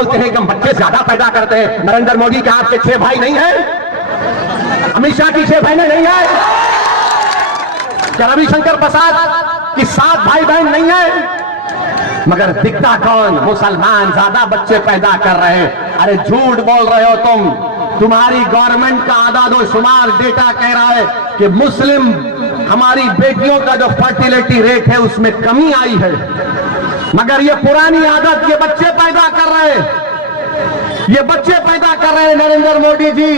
बोलते हैं कि हम बच्चे ज्यादा पैदा करते हैं। नरेंद्र मोदी के आपके 6 भाई नहीं है? अमित शाह की 6 बहनें नहीं है? क्या रविशंकर प्रसाद की 7 भाई बहन नहीं है? मगर दिखता कौन? मुसलमान ज्यादा बच्चे पैदा कर रहे हैं। अरे झूठ बोल रहे हो तुम। तुम्हारी गवर्नमेंट का आदादोशुमार डेटा कह रहा है कि मुस्लिम हमारी बेटियों का जो फर्टिलिटी रेट है उसमें कमी आई है, मगर ये पुरानी आदत ये बच्चे पैदा कर रहे हैं, ये बच्चे पैदा कर रहे हैं। नरेंद्र मोदी जी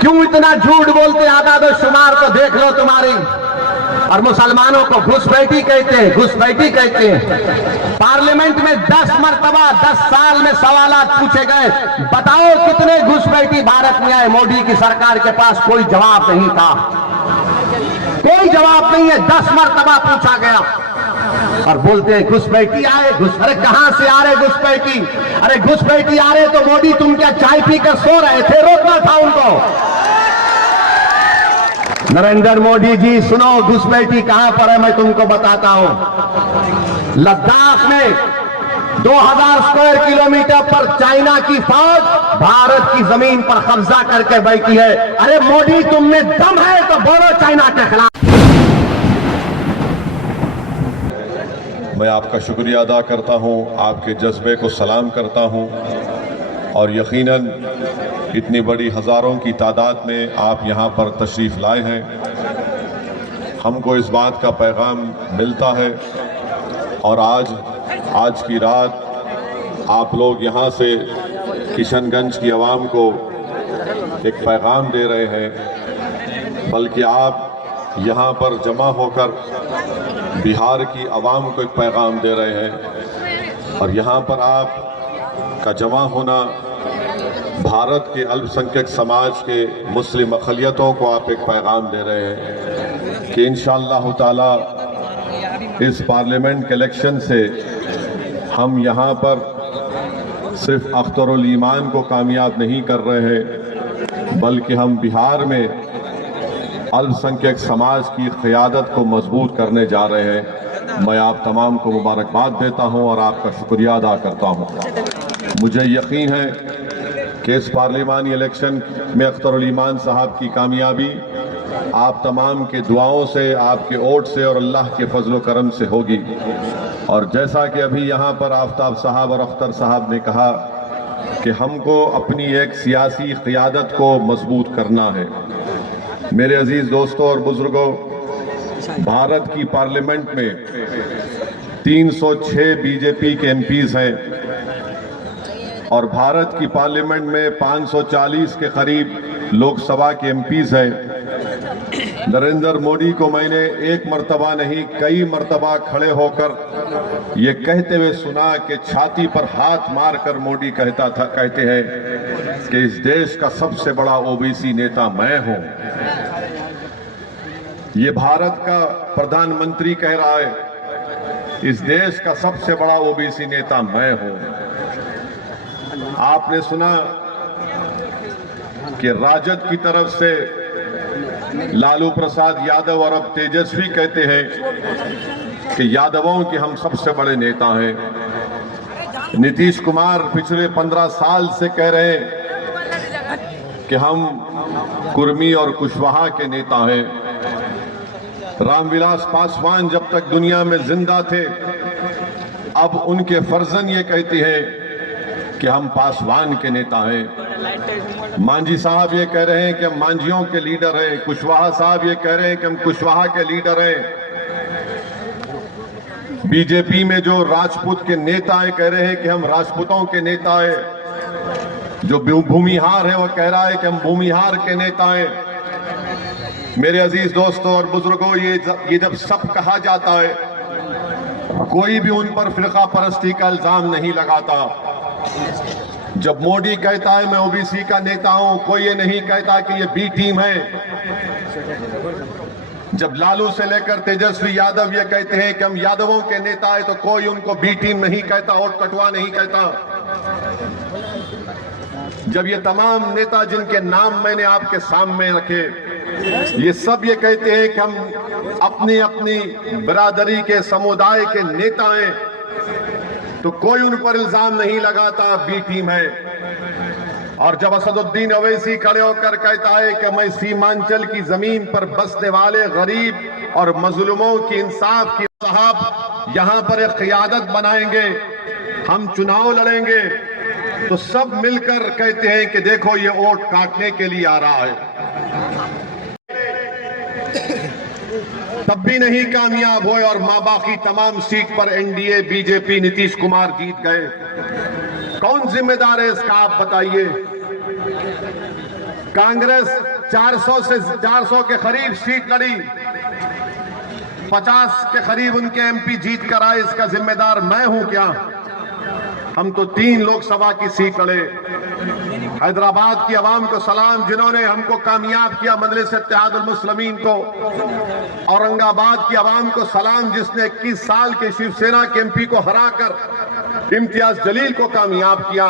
क्यों इतना झूठ बोलते? आदादोशुमार तो देख लो तुम्हारी। और मुसलमानों को घुसपैठी कहते हैं, घुसपैठी कहते हैं। पार्लियामेंट में 10 मरतबा 10 साल में सवालात पूछे गए, बताओ कितने घुसपैठी भारत में आए? मोदी की सरकार के पास कोई जवाब नहीं था, कोई जवाब नहीं है। 10 मरतबा पूछा गया और बोलते हैं घुसपैठी आए। अरे कहां से आ रहे घुसपैठी? अरे घुसपैठी आ रहे तो मोदी तुम क्या चाय पी कर सो रहे थे? रोकना था उनको। नरेंद्र मोदी जी सुनो, घुसपैठी कहां पर है मैं तुमको बताता हूं। लद्दाख में 2000 स्क्वायर किलोमीटर पर चाइना की फौज भारत की जमीन पर कब्जा करके बैठी है। अरे मोदी तुम में दम है तो बोलो चाइना के खिलाफ। मैं आपका शुक्रिया अदा करता हूं, आपके जज्बे को सलाम करता हूं और यकीनन इतनी बड़ी हज़ारों की तादाद में आप यहां पर तशरीफ़ लाए हैं। हमको इस बात का पैगाम मिलता है और आज की रात आप लोग यहां से किशनगंज की आवाम को एक पैगाम दे रहे हैं, बल्कि आप यहां पर जमा होकर बिहार की आवाम को एक पैगाम दे रहे हैं। और यहाँ पर आप का जमा होना भारत के अल्पसंख्यक समाज के मुस्लिम अक़लियतों को आप एक पैगाम दे रहे हैं कि इंशाअल्लाह ताला इस पार्लियामेंट के इलेक्शन से हम यहाँ पर सिर्फ अख्तरुल ईमान को कामयाब नहीं कर रहे हैं, बल्कि हम बिहार में अल्पसंख्यक समाज की क़यादत को मजबूत करने जा रहे हैं। मैं आप तमाम को मुबारकबाद देता हूं और आपका शुक्रिया अदा करता हूं। मुझे यकीन है कि इस पार्लिमानी इलेक्शन में अख्तरुल ईमान साहब की कामयाबी आप तमाम के दुआओं से, आपके वोट से और अल्लाह के फजल व करम से होगी। और जैसा कि अभी यहाँ पर आफ्ताब साहब और अख्तर साहब ने कहा कि हमको अपनी एक सियासी क़यादत को मजबूत करना है। मेरे अजीज दोस्तों और बुजुर्गों, भारत की पार्लियामेंट में 306 बीजेपी के एमपीज हैं और भारत की पार्लियामेंट में 540 के करीब लोकसभा के एमपीज हैं। नरेंद्र मोदी को मैंने एक मर्तबा नहीं कई मर्तबा खड़े होकर ये कहते हुए सुना कि छाती पर हाथ मारकर मोदी कहते हैं कि इस देश का सबसे बड़ा ओबीसी नेता मैं हूं। ये भारत का प्रधानमंत्री कह रहा है, इस देश का सबसे बड़ा ओबीसी नेता मैं हूं। आपने सुना कि राजद की तरफ से लालू प्रसाद यादव और अब तेजस्वी कहते हैं कि यादवों के हम सबसे बड़े नेता हैं। नीतीश कुमार पिछले 15 साल से कह रहे हैं कि हम कुर्मी और कुशवाहा के नेता हैं। रामविलास पासवान जब तक दुनिया में जिंदा थे, अब उनके फर्जन ये कहते हैं कि हम पासवान के नेता हैं। मांझी साहब ये कह रहे हैं कि हम मांझियों के लीडर हैं। कुशवाहा साहब ये कह रहे हैं कि हम कुशवाहा के लीडर हैं। बीजेपी में जो राजपूत के नेता है कह रहे हैं कि हम राजपूतों के नेता हैं। जो भूमिहार है वो कह रहा है कि हम भूमिहार के नेता हैं। मेरे अजीज दोस्तों और बुजुर्गों, ये जब सब कहा जाता है, कोई भी उन पर फिरका परस्ती का इल्जाम नहीं लगाता। जब मोदी कहता है मैं ओबीसी का नेता हूं, कोई ये नहीं कहता कि ये बी टीम है। जब लालू से लेकर तेजस्वी यादव ये कहते हैं कि हम यादवों के नेता हैं, तो कोई उनको बी टीम नहीं कहता और कटवा नहीं कहता। जब ये तमाम नेता जिनके नाम मैंने आपके सामने रखे, ये सब ये कहते हैं कि हम अपनी अपनी बिरादरी के समुदाय के नेता हैं, तो कोई उन पर इल्जाम नहीं लगाता बी टीम है। और जब असदुद्दीन अवैसी खड़े होकर कहता है कि मैं सीमांचल की जमीन पर बसने वाले गरीब और मजलूमों की इंसाफ की साहब यहां पर एक क़ियादत बनाएंगे, हम चुनाव लड़ेंगे, तो सब मिलकर कहते हैं कि देखो ये वोट काटने के लिए आ रहा है। तब भी नहीं कामयाब हुए और मां बाकी तमाम सीट पर एनडीए बीजेपी नीतीश कुमार जीत गए। कौन जिम्मेदार है इसका आप बताइए। कांग्रेस 400 के करीब सीट लड़ी, 50 के करीब उनके एमपी जीत कर आए, इसका जिम्मेदार मैं हूं क्या? हम तो 3 लोकसभा की सीट लड़े। हैदराबाद की आवाम को सलाम जिन्होंने हमको कामयाब किया, मजलिस इत्तेहादुल मुस्लिमीन को। औरंगाबाद की आवाम को सलाम जिसने 21 साल के शिवसेना के एमपी को हराकर इम्तियाज जलील को कामयाब किया।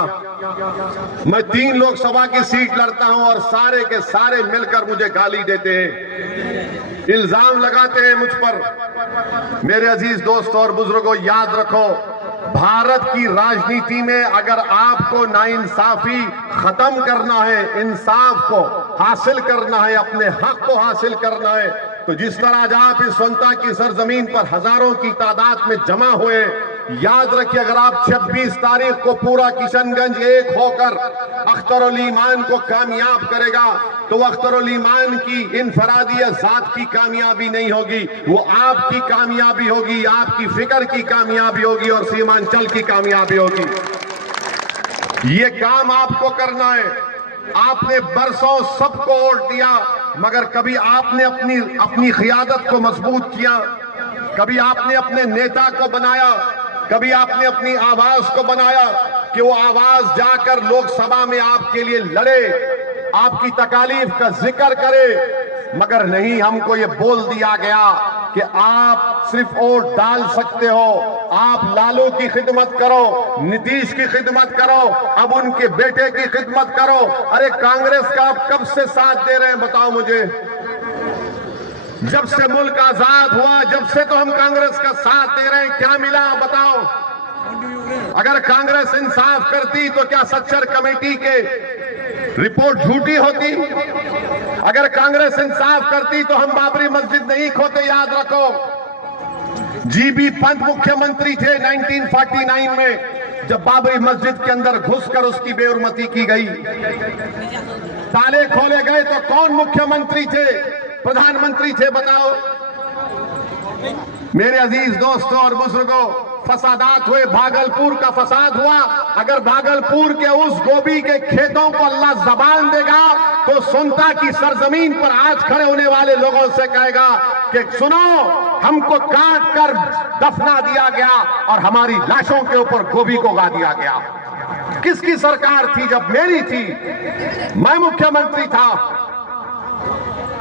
मैं 3 लोकसभा की सीट लड़ता हूं और सारे के सारे मिलकर मुझे गाली देते हैं, इल्जाम लगाते हैं मुझ पर। मेरे अजीज दोस्तों और बुजुर्गों, याद रखो, भारत की राजनीति में अगर आपको नाइंसाफी खत्म करना है, इंसाफ को हासिल करना है, अपने हक को हासिल करना है, तो जिस तरह आज आप इस वंता की सरजमीन पर हजारों की तादाद में जमा हुए, याद रखिए अगर आप 26 तारीख को पूरा किशनगंज एक होकर अख्तरुल ईमान को कामयाब करेगा, तो अख्तरुल ईमान की इनफरादी जात की कामयाबी नहीं होगी, वो आपकी कामयाबी होगी, आपकी फिक्र की कामयाबी होगी और सीमांचल की कामयाबी होगी। ये काम आपको करना है। आपने बरसों सबको वोट दिया, मगर कभी आपने अपनी क़ियादत को मजबूत किया, कभी आपने अपने नेता को बनाया, कभी आपने अपनी आवाज को बनाया कि वो आवाज जाकर लोकसभा में आपके लिए लड़े, आपकी तकालीफ का जिक्र करे। मगर नहीं, हमको ये बोल दिया गया कि आप सिर्फ वोट डाल सकते हो, आप लालू की खिदमत करो, नीतीश की खिदमत करो, अब उनके बेटे की खिदमत करो। अरे कांग्रेस का आप कब से साथ दे रहे हैं बताओ मुझे? जब से मुल्क आजाद हुआ, जब से तो हम कांग्रेस का साथ दे रहे हैं, क्या मिला बताओ? अगर कांग्रेस इंसाफ करती तो क्या सच्चर कमेटी के रिपोर्ट झूठी होती? अगर कांग्रेस इंसाफ करती तो हम बाबरी मस्जिद नहीं खोते। याद रखो, जीबी पंत मुख्यमंत्री थे 1949 में, जब बाबरी मस्जिद के अंदर घुसकर उसकी बेहुरमती की गई, ताले खोले गए, तो कौन मुख्यमंत्री थे, प्रधानमंत्री थे बताओ? मेरे अजीज दोस्तों और बुजुर्गों, फसादात हुए, भागलपुर का फसाद हुआ। अगर भागलपुर के उस गोभी के खेतों को अल्लाह जबान देगा तो सुनता की सरजमीन पर आज खड़े होने वाले लोगों से कहेगा कि सुनो, हमको काट कर दफना दिया गया और हमारी लाशों के ऊपर गोभी को उगा दिया गया। किसकी सरकार थी? जब मेरी थी, मैं मुख्यमंत्री था।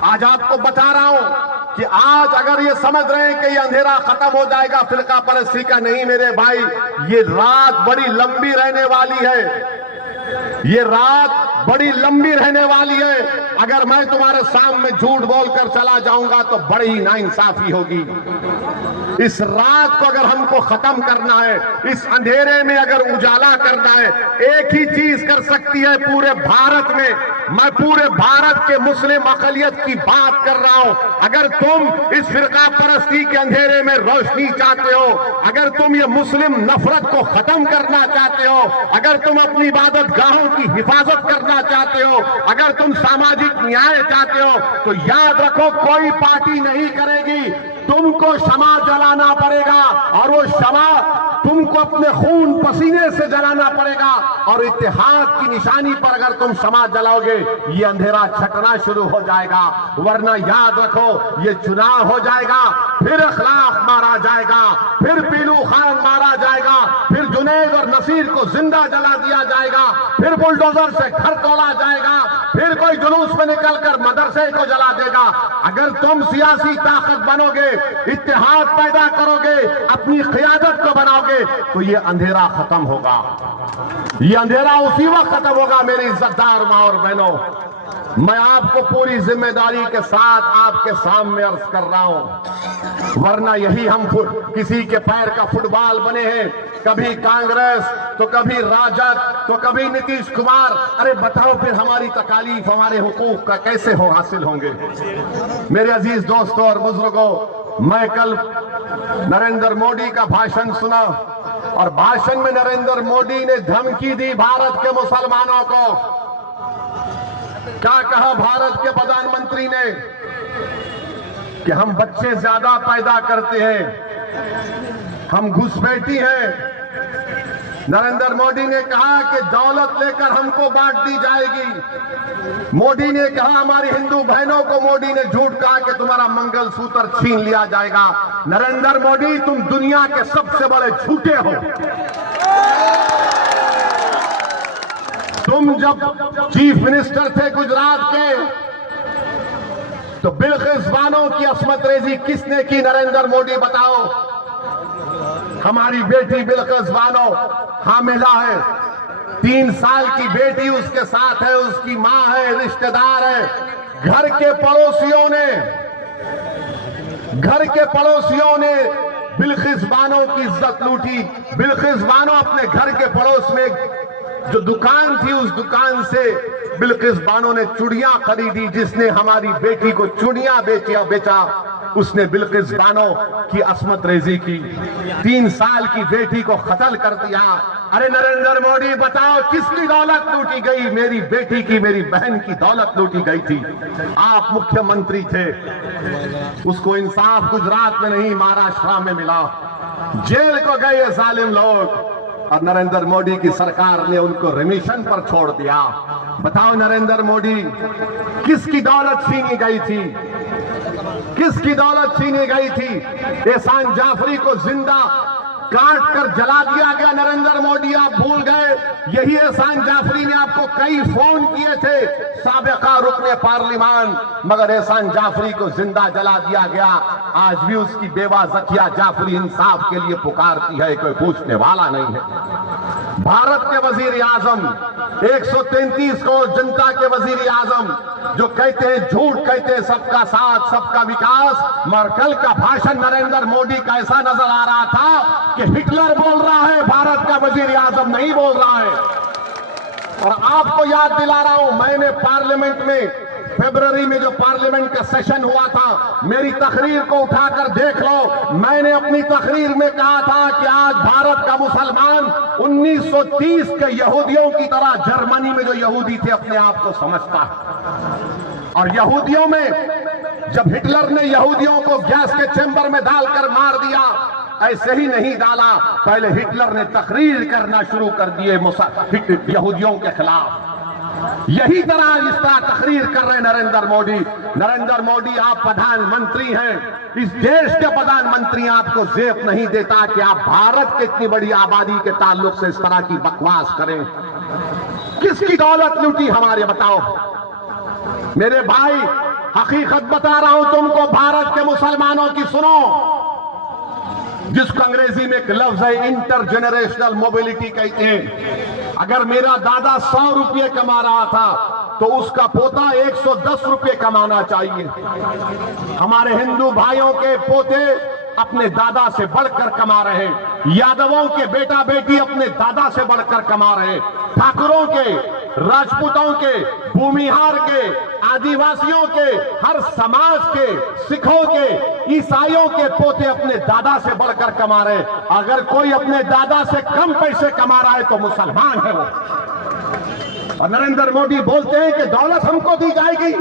आज आपको बता रहा हूं कि आज अगर ये समझ रहे हैं कि ये अंधेरा खत्म हो जाएगा फिरका परस्ती का, नहीं मेरे भाई, ये रात बड़ी लंबी रहने वाली है। ये रात बड़ी लंबी रहने वाली है। अगर मैं तुम्हारे सामने झूठ बोलकर चला जाऊंगा तो बड़ी ही नाइंसाफी होगी। इस रात को अगर हमको खत्म करना है, इस अंधेरे में अगर उजाला करना है, एक ही चीज कर सकती है पूरे भारत में। मैं पूरे भारत के मुस्लिम अक़लियत की बात कर रहा हूं। अगर तुम इस फिरका परस्ती के अंधेरे में रोशनी चाहते हो, अगर तुम ये मुस्लिम नफरत को खत्म करना चाहते हो, अगर तुम अपनी इबादत गाहों की हिफाजत करना चाहते हो, अगर तुम सामाजिक न्याय चाहते हो, तो याद रखो कोई पार्टी नहीं करेगी। तुमको शमा जलाना पड़ेगा और वो शमा तुमको अपने खून पसीने से जलाना पड़ेगा। और इत्तेहाद की निशानी पर अगर तुम शमा जलाओगे, ये अंधेरा छटना शुरू हो जाएगा। वरना याद रखो, ये चुनाव हो जाएगा, फिर अखलाक मारा जाएगा, फिर पीलू खान मारा जाएगा, फिर जुनैद और नसीर को जिंदा जला दिया जाएगा, फिर बुलडोजर से घर तोड़ा जाएगा, फिर कोई जुलूस में निकलकर मदरसे को जला देगा। अगर तुम सियासी ताकत बनोगे, इत्तेहाद पैदा करोगे, अपनी क़ियादत को बनाओगे, तो ये अंधेरा खत्म होगा। ये अंधेरा उसी वक्त खत्म होगा। मेरी इज्जतदार मां और बहनों, मैं आपको पूरी जिम्मेदारी के साथ आपके सामने अर्ज कर रहा हूं, वरना यही हम किसी के पैर का फुटबॉल बने हैं, कभी कांग्रेस तो कभी राजद तो कभी नीतीश कुमार। अरे बताओ फिर हमारी तकालीफ, हमारे हुकूक का कैसे हासिल होंगे। मेरे अजीज दोस्तों और बुजुर्गों, मैं कल नरेंद्र मोदी का भाषण सुना और भाषण में नरेंद्र मोदी ने धमकी दी भारत के मुसलमानों को। क्या कहा भारत के प्रधानमंत्री ने कि हम बच्चे ज्यादा पैदा करते हैं, हम घुसपैठी हैं। नरेंद्र मोदी ने कहा कि दौलत लेकर हमको बांट दी जाएगी। मोदी ने कहा हमारी हिंदू बहनों को, मोदी ने झूठ कहा कि तुम्हारा मंगलसूत्र छीन लिया जाएगा। नरेंद्र मोदी, तुम दुनिया के सबसे बड़े झूठे हो। तुम जब चीफ मिनिस्टर थे गुजरात के, तो बिल्किस बानो की अस्मत रेजी किसने की? नरेंद्र मोदी बताओ। हमारी बेटी बिल्किस बानो हामिला है, 3 साल की बेटी उसके साथ है, उसकी मां है, रिश्तेदार है। घर के पड़ोसियों ने बिल्किस बानो की इज्जत लूटी। बिल्किस बानो अपने घर के पड़ोस में जो दुकान थी, उस दुकान से बिल्किस बानो ने चूड़ियां खरीदी। जिसने हमारी बेटी को चूड़ियां बेचा उसने बिल्किस बानो की अस्मत रेजी की, 3 साल की बेटी को कत्ल कर दिया। अरे नरेंद्र मोदी बताओ, किसकी दौलत लूटी गई? मेरी बेटी की, मेरी बहन की दौलत लूटी गई थी। आप मुख्यमंत्री थे, उसको इंसाफ गुजरात में नहीं महाराष्ट्र में मिला, जेल को गए ये जालिम लोग। और नरेंद्र मोदी की सरकार ने उनको रिमिशन पर छोड़ दिया। बताओ नरेंद्र मोदी, किसकी दौलत छीनी गई थी? किसकी दौलत छीनी गई थी? एहसान जाफरी को जिंदा काट कर जला दिया गया। नरेंद्र मोदी, आप भूल गए? यही एहसान जाफरी ने आपको कई फोन किए थे, साबिका रुकने पार्लिमान, मगर एहसान जाफरी को जिंदा जला दिया गया। आज भी उसकी बेवा जकिया जाफरी इंसाफ के लिए पुकारती है, कोई पूछने वाला नहीं है। भारत के वजीर आजम 133 करोड़ जनता के वजीर आजम जो कहते हैं, झूठ कहते हैं, सबका साथ सबका विकास। मरकल का भाषण नरेंद्र मोदी का ऐसा नजर आ रहा था कि हिटलर बोल रहा है, भारत का वजीर आजम नहीं बोल रहा है। और आपको याद दिला रहा हूं, मैंने पार्लियामेंट में फरवरी में जो पार्लियामेंट का सेशन हुआ था, मेरी तकरीर को उठाकर देख लो। मैंने अपनी तकरीर में कहा था कि आज भारत का मुसलमान 1930 के यहूदियों की तरह जर्मनी में जो यहूदी थे अपने आप को समझता है। और यहूदियों में जब हिटलर ने यहूदियों को गैस के चैम्बर में डालकर मार दिया, ऐसे ही नहीं डाला, पहले हिटलर ने तकरीर करना शुरू कर दिए यहूदियों के खिलाफ। यही तरह इस तरह तकरीर कर रहे नरेंद्र मोदी। नरेंद्र मोदी, आप प्रधानमंत्री हैं, इस देश के प्रधानमंत्री, आपको जेब नहीं देता कि आप भारत की इतनी बड़ी आबादी के ताल्लुक से इस तरह की बकवास करें। किसकी दौलत लूटी हमारे, बताओ मेरे भाई। हकीकत बता रहा हूं तुमको, भारत के मुसलमानों की सुनो, जिसको अंग्रेजी में एक लफ्ज है इंटरजेनरेशनल मोबिलिटी कहते हैं। अगर मेरा दादा 100 रुपये कमा रहा था तो उसका पोता 110 रुपये कमाना चाहिए। हमारे हिंदू भाइयों के पोते अपने दादा से बढ़कर कमा रहे हैं, यादवों के बेटा बेटी अपने दादा से बढ़कर कमा रहे हैं, ठाकुरों के, राजपूतों के, भूमिहार के, आदिवासियों के, हर समाज के, सिखों के, ईसाइयों के पोते अपने दादा से बढ़कर कमा रहे हैं। अगर कोई अपने दादा से कम पैसे कमा रहा है तो मुसलमान है वो। और नरेंद्र मोदी बोलते हैं कि दौलत हमको दी जाएगी।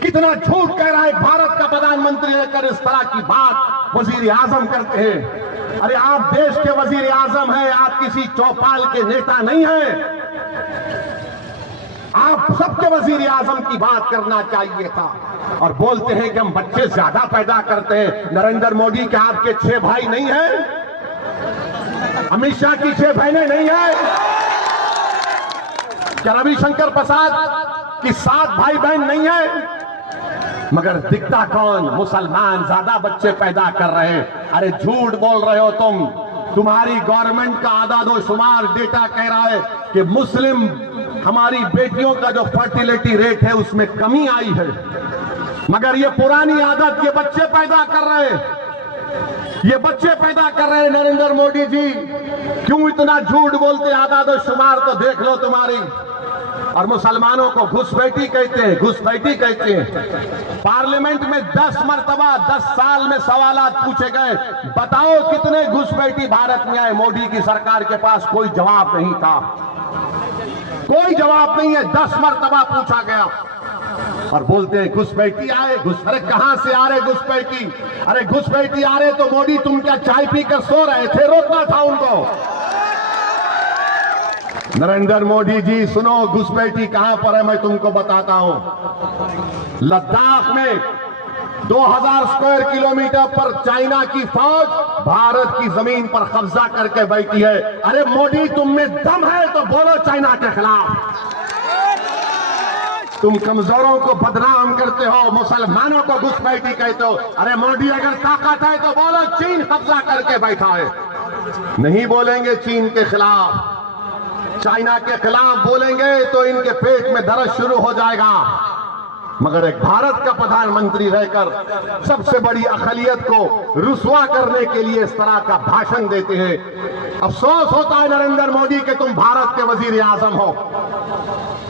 कितना झूठ कह रहा है भारत का प्रधानमंत्री लेकर इस तरह की बात वजीर आजम करते हैं। अरे आप देश के वजीर आजम हैं, आप किसी चौपाल के नेता नहीं हैं। आप सबके वजीर आजम की बात करना चाहिए था। और बोलते हैं कि हम बच्चे ज्यादा पैदा करते हैं। नरेंद्र मोदी, क्या आपके 6 भाई नहीं हैं? अमित शाह की 6 बहनें नहीं हैं? क्या रविशंकर प्रसाद की 7 भाई बहन नहीं है? मगर दिखता कौन? मुसलमान ज्यादा बच्चे पैदा कर रहे हैं। अरे झूठ बोल रहे हो तुम। तुम्हारी गवर्नमेंट का आदादोशुमार डेटा कह रहा है कि मुस्लिम हमारी बेटियों का जो फर्टिलिटी रेट है उसमें कमी आई है। मगर ये पुरानी आदत ये बच्चे पैदा कर रहे हैं, ये बच्चे पैदा कर रहे हैं। नरेंद्र मोदी जी क्यों इतना झूठ बोलते, आदाद शुमार तो देख लो तुम्हारी। और मुसलमानों को घुसपैठी कहते हैं, घुसपैठी कहते हैं। पार्लियामेंट में 10 मरतबा 10 साल में सवालात पूछे गए, बताओ कितने घुसपैठी भारत में आए। मोदी की सरकार के पास कोई जवाब नहीं था, कोई जवाब नहीं है। 10 मरतबा पूछा गया और बोलते हैं घुसपैठी आए। अरे कहां से आ रहे घुसपैठी? अरे घुसपैठी आ रहे तो मोदी तुम क्या चाय पीकर सो रहे थे? रोकना था उनको। नरेंद्र मोदी जी सुनो, घुसपैठी कहां पर है मैं तुमको बताता हूं। लद्दाख में 2000 स्क्वायर किलोमीटर पर चाइना की फौज भारत की जमीन पर कब्जा करके बैठी है। अरे मोदी तुम में दम है तो बोलो चाइना के खिलाफ। तुम कमजोरों को बदनाम करते हो, मुसलमानों को घुसपैठी कहते हो। अरे मोदी अगर ताकत है तो बोलो चीन कब्जा करके बैठा है। नहीं बोलेंगे चीन के खिलाफ, चाइना के खिलाफ बोलेंगे तो इनके पेट में दर्द शुरू हो जाएगा। मगर एक भारत का प्रधानमंत्री रहकर सबसे बड़ी अक़लियत को रुसवा करने के लिए इस तरह का भाषण देते हैं। अफसोस होता है नरेंद्र मोदी कि तुम भारत के वजीर आजम हो।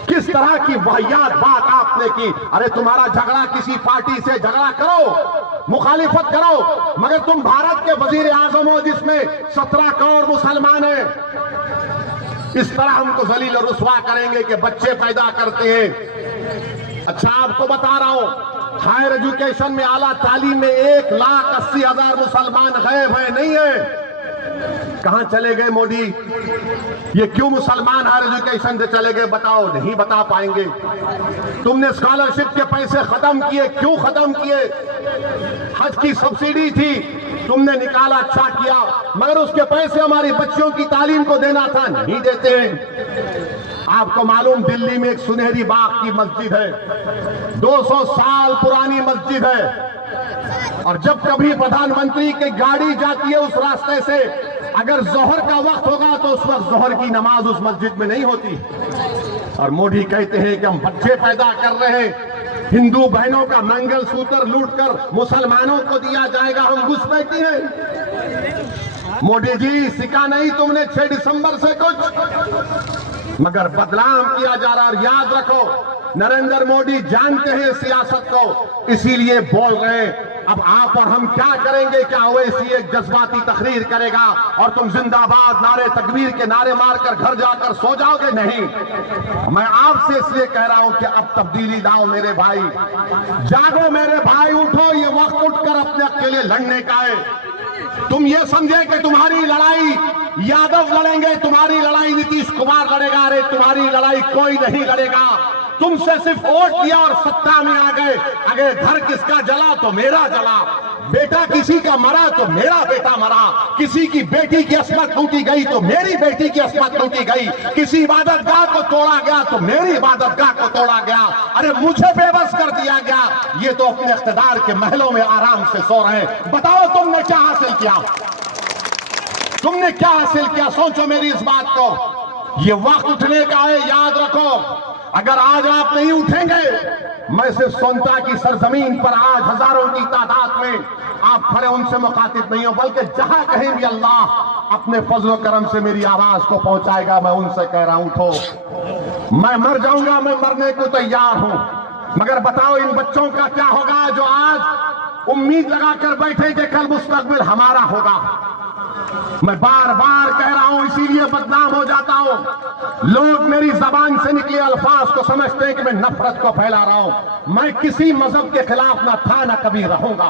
किस तरह की वाहियात बात आपने की। अरे तुम्हारा झगड़ा किसी पार्टी से झगड़ा करो, मुखालिफत करो, मगर तुम भारत के वजीर आजम हो जिसमें 17 करोड़ मुसलमान हैं। इस तरह हमको जलील और रुसवा करेंगे कि बच्चे पैदा करते हैं। अच्छा आपको बता रहा हूं, हायर एजुकेशन में, आला तालीम में 1,80,000 मुसलमान गायब है, नहीं है। कहां चले गए मोदी? ये क्यों मुसलमान हायर एजुकेशन से चले गए बताओ? नहीं बता पाएंगे। तुमने स्कॉलरशिप के पैसे खत्म किए, क्यों खत्म किए? हज की सब्सिडी थी, तुमने निकाला, अच्छा किया, मगर उसके पैसे हमारी बच्चियों की तालीम को देना था, नहीं देते हैं। आपको मालूम दिल्ली में एक सुनहरी बाग की मस्जिद है, 200 साल पुरानी मस्जिद है। और जब कभी प्रधानमंत्री की गाड़ी जाती है उस रास्ते से, अगर जोहर का वक्त होगा तो उस वक्त जोहर की नमाज उस मस्जिद में नहीं होती। और मोदी कहते हैं कि हम बच्चे पैदा कर रहे हैं, हिंदू बहनों का मंगलसूत्र लूटकर मुसलमानों को दिया जाएगा, हम घुसपैठी हैं। मोदी जी सिखा नहीं तुमने 6 दिसंबर से कुछ, मगर बदनाम किया जा रहा। और याद रखो नरेंद्र मोदी जानते हैं सियासत को, इसीलिए बोल रहे हैं। अब आप और हम क्या करेंगे? क्या ओवैसी एक जज्बाती तकरीर करेगा और तुम जिंदाबाद नारे तकबीर के नारे मारकर घर जाकर सो जाओगे? नहीं। मैं आपसे इसलिए कह रहा हूं कि अब तब्दीली लाओ मेरे भाई, जागो मेरे भाई, उठो। ये वक्त उठकर अपने अकेले लड़ने का है। तुम ये समझे कि तुम्हारी लड़ाई यादव लड़ेंगे, तुम्हारी लड़ाई नीतीश कुमार लड़ेगा। अरे तुम्हारी लड़ाई कोई नहीं लड़ेगा। तुमसे सिर्फ वोट किया और सत्ता में आ गए। अगर घर किसका जला तो मेरा जला, बेटा किसी का मरा तो मेरा बेटा मरा, किसी की बेटी की अस्मत टूटी गई तो मेरी बेटी की अस्मत टूटी गई, किसी इबादतगाह को तोड़ा गया तो मेरी इबादतगाह को तोड़ा गया। अरे मुझे बेबस कर दिया गया। ये तो अपने इख्तिदार के महलों में आराम से सो रहे हैं। बताओ तुमने क्या हासिल किया? तुमने क्या हासिल किया? सोचो मेरी इस बात को। ये वक्त उठने का है, याद रखो। अगर आज आप नहीं उठेंगे, मैं सिर्फ सोनता की सरजमीन पर आज हजारों की तादाद में आप खड़े उनसे मुखातिब नहीं हो, बल्कि जहां कहीं भी अल्लाह अपने फजल करम से मेरी आवाज को पहुंचाएगा, मैं उनसे कह रहा हूं उठो। मैं मर जाऊंगा, मैं मरने को तैयार हूं, मगर बताओ इन बच्चों का क्या होगा जो आज उम्मीद लगाकर बैठे कि कल मुस्तकबिल हमारा होगा। मैं बार बार कह रहा हूं, इसीलिए बदनाम हो जाता हूं। लोग मेरी जबान से निकले अल्फाज को समझते हैं कि मैं नफरत को फैला रहा हूं। मैं किसी मजहब के खिलाफ ना था ना कभी रहूंगा।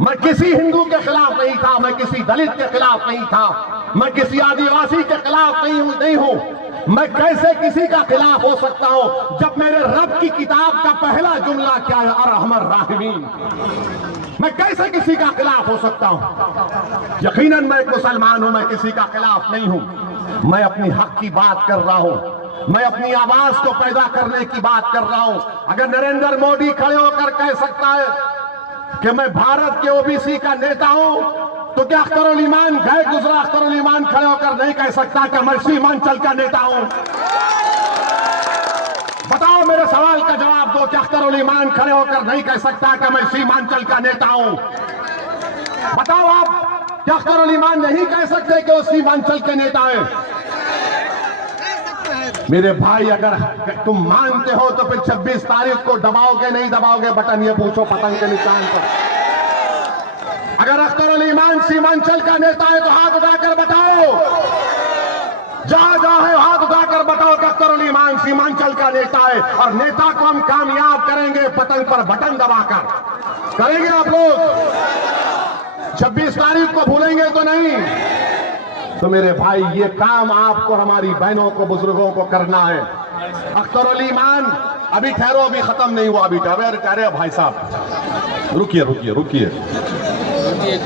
मैं किसी हिंदू के खिलाफ नहीं था, मैं किसी दलित के खिलाफ नहीं था, मैं किसी आदिवासी के खिलाफ नहीं हूं। मैं कैसे किसी का खिलाफ हो सकता हूं जब मेरे रब की किताब का पहला जुमला क्या है, अरहमर राहिमीन। मैं कैसे किसी का खिलाफ हो सकता हूं? यकीनन मैं एक मुसलमान हूं, मैं किसी का खिलाफ नहीं हूं। मैं अपनी हक की बात कर रहा हूं, मैं अपनी आवाज को पैदा करने की बात कर रहा हूं। अगर नरेंद्र मोदी खड़े होकर कह सकता है कि मैं भारत के ओबीसी का नेता हूं, तो क्या अख्तरुल ईमान गए गुजरा अख्तरुल ईमान खड़े होकर नहीं कह सकता कि मैं सीमांचल का नेता हूं? बताओ, मेरे सवाल का जवाब दो कि अख्तर उल ईमान खड़े होकर नहीं कह सकता कि मैं सीमांचल का नेता हूं। बताओ आप कि अख्तर उल ईमान नहीं कह सकते कि वो सीमांचल के नेता है। मेरे भाई, अगर तुम मानते हो तो फिर 26 तारीख को दबाओगे नहीं दबाओगे बटन, ये पूछो पतंग के निशान पर। अगर अख्तर उल ईमान सीमांचल का नेता है तो हाथ उठाकर बताओ, जहां है हाथ उठाकर बताओ कि अख्तर उल ईमान सीमांचल का नेता है। और नेता को हम कामयाब करेंगे पतंग पर बटन दबाकर। करेंगे आप लोग? 26 तारीख को भूलेंगे तो नहीं? तो मेरे भाई, ये काम आपको, हमारी बहनों को, बुजुर्गों को करना है। अख्तर उल ईमान, अभी ठहरो, अभी खत्म नहीं हुआ, अभी ठहरे भाई साहब, रुकिए रुकिए रुकिए,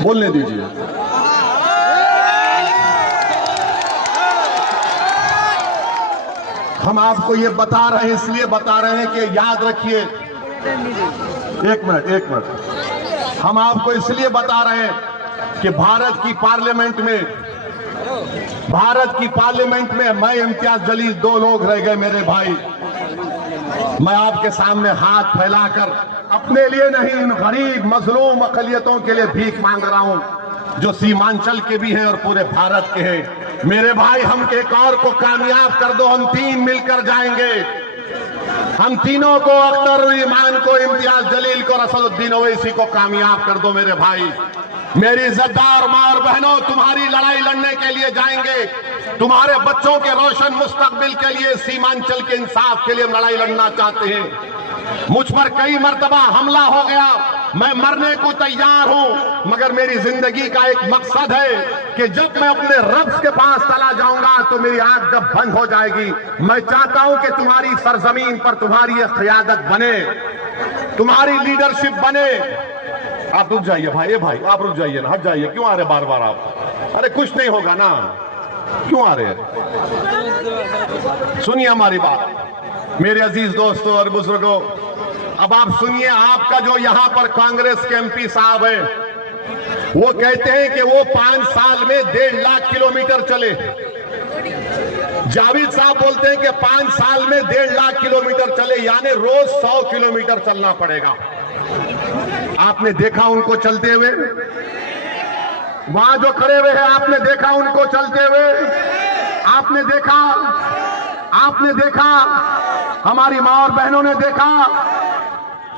बोलने दीजिए। हम आपको ये बता रहे हैं, इसलिए बता रहे हैं कि याद रखिए। एक मिनट, हम आपको इसलिए बता रहे हैं कि भारत की पार्लियामेंट में मैं, इम्तियाज जलील, 2 लोग रह गए मेरे भाई। मैं आपके सामने हाथ फैलाकर अपने लिए नहीं, इन गरीब मजलूम अकलियतों के लिए भीख मांग रहा हूं, जो सीमांचल के भी हैं और पूरे भारत के हैं। मेरे भाई, हम एक और को कामयाब कर दो, हम 3 मिलकर जाएंगे। हम तीनों को, अख्तर उल ईमान को, इम्तियाज जलील को, असदुद्दीन ओवैसी को कामयाब कर दो मेरे भाई। मेरी इज्जतदार मां और बहनों, तुम्हारी लड़ाई लड़ने के लिए जाएंगे। तुम्हारे बच्चों के रोशन मुस्तकबिल के लिए, सीमांचल के इंसाफ के लिए हम लड़ाई लड़ना चाहते हैं। मुझ पर कई मर्तबा हमला हो गया, मैं मरने को तैयार हूं, मगर मेरी जिंदगी का एक मकसद है कि जब मैं अपने रब के पास चला जाऊंगा तो मेरी आंख जब बंद हो जाएगी, मैं चाहता हूं कि तुम्हारी सरजमीन पर तुम्हारी एक क़यादत बने, तुम्हारी लीडरशिप बने। आप रुक जाइए भाई, आप रुक जाइए ना, हट जाइए। क्यों आ रहे बार बार आप? अरे कुछ नहीं होगा ना, क्यों आ रहे हैं? सुनिए हमारी बात मेरे अजीज दोस्तों और बुजुर्गों। अब आप सुनिए, आपका जो यहां पर कांग्रेस के एमपी साहब हैं, वो कहते हैं कि वो 5 साल में 1.5 लाख किलोमीटर चले। जावेद साहब बोलते हैं कि 5 साल में 1.5 लाख किलोमीटर चले, यानी रोज 100 किलोमीटर चलना पड़ेगा। आपने देखा उनको चलते हुए? वहां जो खड़े हुए हैं, आपने देखा उनको चलते हुए? आपने देखा, हमारी मां और बहनों ने देखा।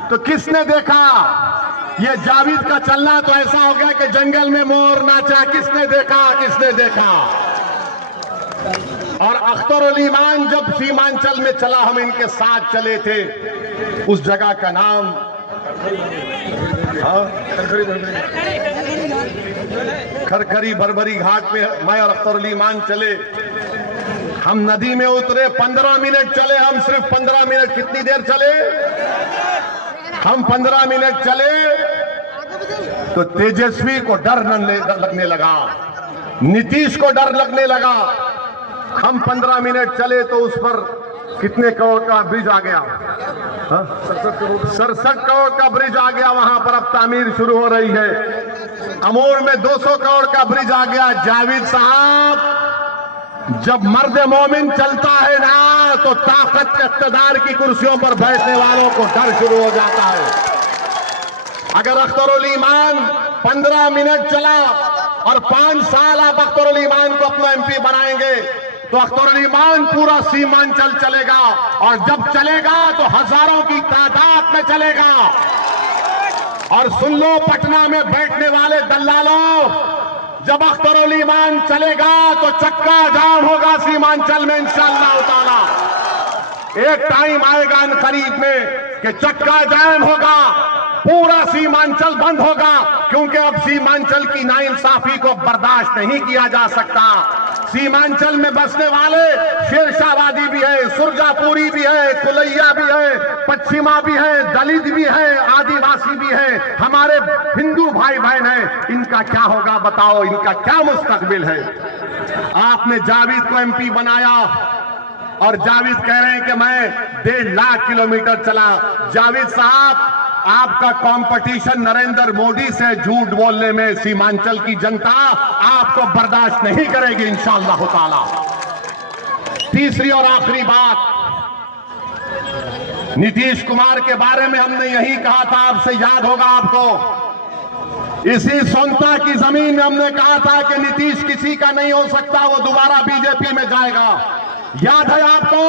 तो किसने देखा? ये जावेद का चलना तो ऐसा हो गया कि जंगल में मोर नाचा। किसने देखा? और अख्तर उल ईमान जब सीमांचल में चला, हम इनके साथ चले थे। उस जगह का नाम खरखरी भरभरी घाट में मैं और अख्तर उल ईमान चले। हम नदी में उतरे, 15 मिनट चले, हम सिर्फ 15 मिनट। कितनी देर चले? हम 15 मिनट चले तो तेजस्वी को डर लगने लगा, नीतीश को डर लगने लगा। हम 15 मिनट चले तो उस पर कितने करोड़ का ब्रिज आ गया? 67 करोड़ का ब्रिज आ गया। वहां पर अब तामीर शुरू हो रही है। अमूर में 200 करोड़ का ब्रिज आ गया। जावेद साहब, जब मर्द मोमिन चलता है ना, तो ताकत के इक़्तिदार की कुर्सियों पर बैठने वालों को डर शुरू हो जाता है। अगर अख्तर उल ईमान 15 मिनट चला और 5 साल आप अख्तर उल ईमान को अपना एमपी बनाएंगे, तो अख्तर उल ईमान पूरा सीमांचल चलेगा। और जब चलेगा तो हजारों की तादाद में चलेगा। और सुन लो, पटना में बैठने वाले दल्लालों, जब अख्तर उल ईमान चलेगा तो चक्का जाम होगा सीमांचल में इंशाअल्लाह ताला। एक टाइम आएगा इन करीब में कि चक्का जाम होगा, पूरा सीमांचल बंद होगा, क्योंकि अब सीमांचल की नाइंसाफी को बर्दाश्त नहीं किया जा सकता। सीमांचल में बसने वाले शेरशाहवादी भी है, सुरजापुरी भी है, कुलैया भी है, पश्चिमा भी है, दलित भी है, आदिवासी भी है, हमारे हिंदू भाई बहन हैं। इनका क्या होगा बताओ? इनका क्या मुस्तकबिल है? आपने जावेद को एमपी बनाया और जावेद कह रहे हैं कि मैं 1.5 लाख किलोमीटर चला। जावेद साहब, आपका कंपटीशन नरेंद्र मोदी से झूठ बोलने में सीमांचल की जनता आपको बर्दाश्त नहीं करेगी इंशाअल्लाह ताला। तीसरी और आखिरी बात, नीतीश कुमार के बारे में हमने यही कहा था, आपसे याद होगा आपको, इसी सोनता की जमीन में हमने कहा था कि नीतीश किसी का नहीं हो सकता, वो दोबारा बीजेपी में जाएगा। याद है आपको?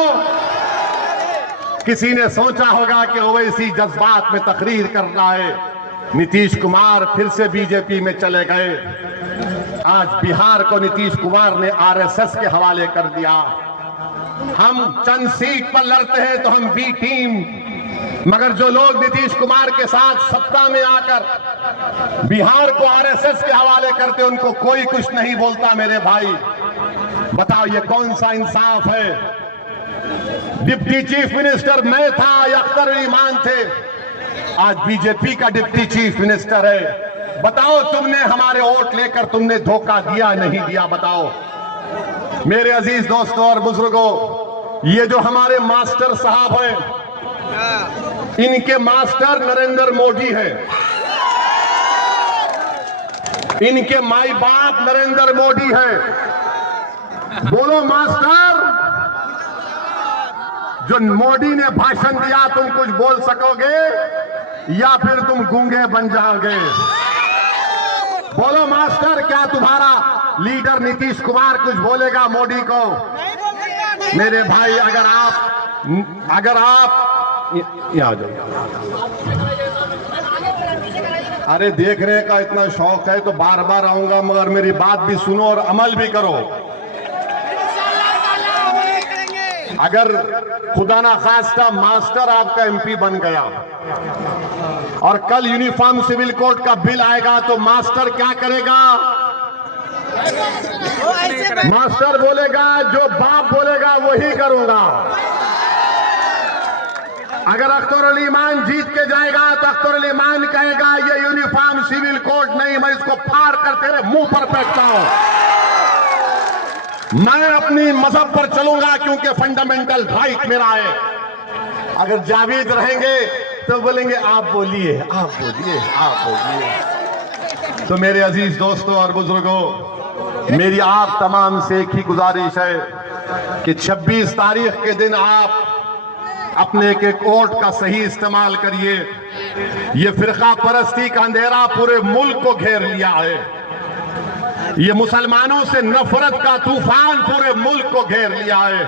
किसी ने सोचा होगा कि ओवैसी जज्बात में तकरीर कर रहा है, नीतीश कुमार फिर से बीजेपी में चले गए। आज बिहार को नीतीश कुमार ने आरएसएस के हवाले कर दिया। हम चंद सीट पर लड़ते हैं तो हम बी टीम, मगर जो लोग नीतीश कुमार के साथ सत्ता में आकर बिहार को आरएसएस के हवाले करते, उनको कोई कुछ नहीं बोलता। मेरे भाई बताओ, ये कौन सा इंसाफ है? डिप्टी चीफ मिनिस्टर मैं था या अख्तर अली मान थे, आज बीजेपी का डिप्टी चीफ मिनिस्टर है। बताओ, तुमने हमारे वोट लेकर तुमने धोखा दिया नहीं दिया? बताओ मेरे अजीज दोस्तों और बुजुर्गों, ये जो हमारे मास्टर साहब हैं, इनके मास्टर नरेंद्र मोदी है, इनके माई बाप नरेंद्र मोदी है। बोलो मास्टर, जो मोदी ने भाषण दिया तुम कुछ बोल सकोगे या फिर तुम गूंगे बन जाओगे? बोलो मास्टर, क्या तुम्हारा लीडर नीतीश कुमार कुछ बोलेगा मोदी को? मेरे भाई, अगर आप यहाँ आ जाइए। अरे देखने का इतना शौक है तो बार बार आऊंगा, मगर मेरी बात भी सुनो और अमल भी करो। अगर खुदा ना खास्ता मास्टर आपका एमपी बन गया और कल यूनिफॉर्म सिविल कोड का बिल आएगा तो मास्टर क्या करेगा? मास्टर बोलेगा जो बाप बोलेगा वही करूंगा। अगर अख्तर अली मान जीत के जाएगा तो अख्तर अली मान कहेगा ये यूनिफॉर्म सिविल कोड नहीं, मैं इसको फाड़ कर तेरे मुंह पर फेंकता हूं। मैं अपनी मजहब पर चलूंगा क्योंकि फंडामेंटल राइट मेरा है। अगर जावेद रहेंगे तो बोलेंगे आप बोलिए, आप बोलिए, आप बोलिए। तो मेरे अजीज दोस्तों और बुजुर्गों, मेरी आप तमाम से एक ही गुजारिश है कि 26 तारीख के दिन आप अपने एक एक वोट का सही इस्तेमाल करिए। ये फिरका परस्ती का अंधेरा पूरे मुल्क को घेर लिया है, ये मुसलमानों से नफरत का तूफान पूरे मुल्क को घेर लिया है।